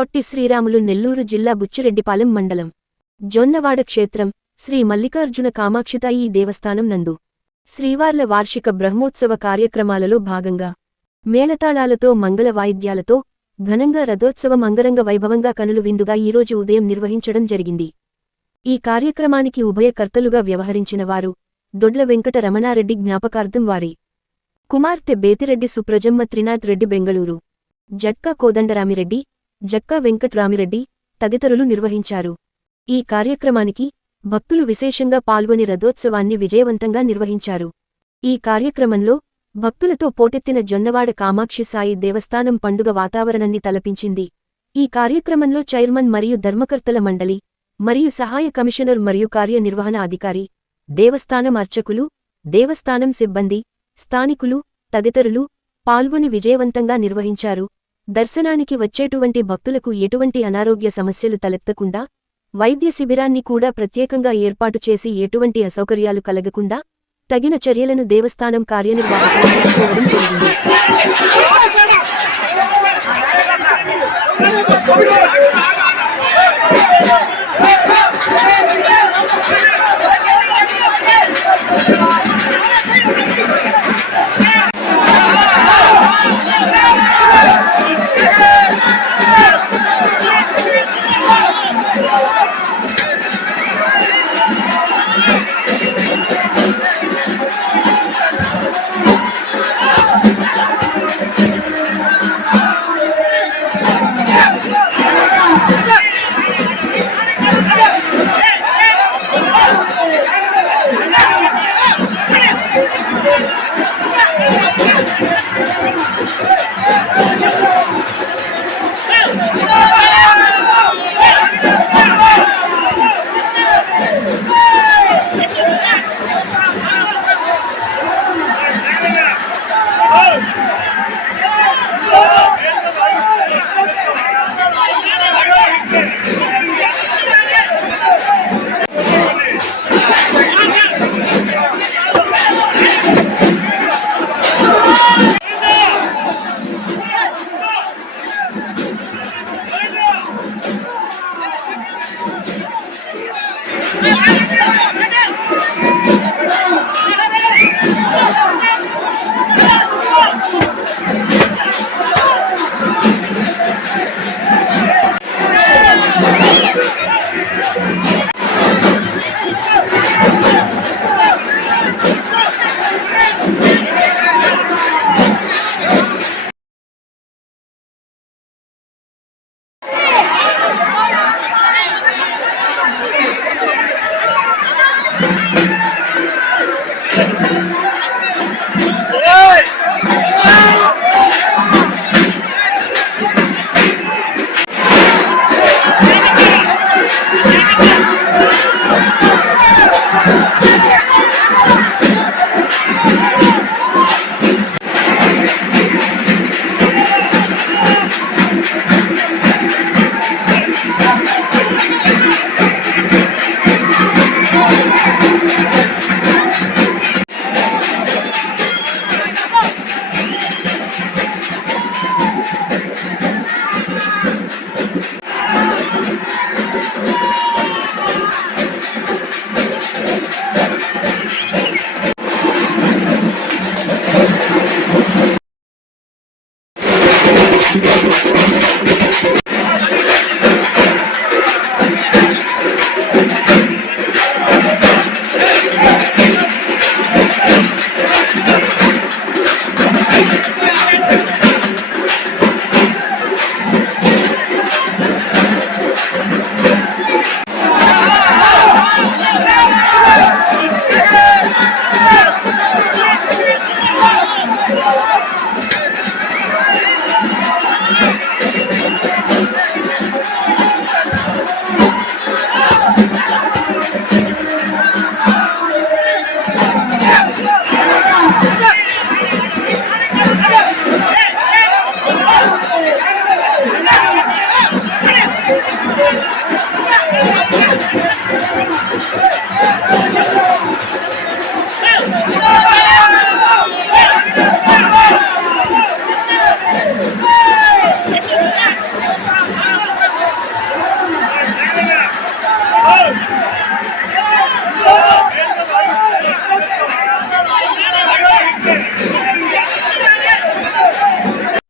పొట్టి శ్రీరాములు నెల్లూరు జిల్లా బుచ్చిరెడ్డిపాలెం మండలం. జొన్నవాడ క్షేత్రం శ్రీ మల్లికార్జున కామాక్షితాయి దేవస్థానం నందు. శ్రీవార్ల వార్షిక బ్రహ్మోత్సవ కార్యక్రమాలలో భాగంగా మేళతాళాలతో మంగళ వాయిద్యాలతో ఘనంగా రథోత్సవం అంగరంగ వైభవంగా కనులు విందుగా ఈరోజు ఉదయం నిర్వహించడం జరిగింది. ఈ కార్యక్రమానికి ఉభయకర్తలుగా వ్యవహరించిన వారు దొడ్ల వెంకట రమణారెడ్డి జ్ఞాపకార్థం వారి. కుమార్తె బేతిరెడ్డి సుప్రజమ్మ త్రినాథ్ రెడ్డి బెంగళూరు. జట్కా కోదండరామిరెడ్డి జక్కా వెంకట్రామిరెడ్డి తదితరులు నిర్వహించారు. ఈ కార్యక్రమానికి భక్తులు విశేషంగా పాల్గొని రథోత్సవాన్ని విజయవంతంగా నిర్వహించారు. ఈ కార్యక్రమంలో భక్తులతో పోటెత్తిన జొన్నవాడ కామాక్షి సాయి దేవస్థానం పండుగ వాతావరణాన్ని తలపించింది. ఈ కార్యక్రమంలో చైర్మన్ మరియు ధర్మకర్తల మండలి మరియు సహాయ కమిషనర్ మరియు కార్యనిర్వహణ అధికారి దేవస్థానం అర్చకులు దేవస్థానం సిబ్బంది స్థానికులు తదితరులు పాల్గొని విజయవంతంగా నిర్వహించారు. దర్శనానికి వచ్చేటువంటి భక్తులకు ఎటువంటి అనారోగ్య సమస్యలు తలెత్తకుండా వైద్య శిబిరాన్ని కూడా ప్రత్యేకంగా ఏర్పాటు చేసి ఎటువంటి అసౌకర్యాలు కలగకుండా తగిన చర్యలను దేవస్థానం కార్యనిర్వాహకులు తీసుకోవడం జరిగింది.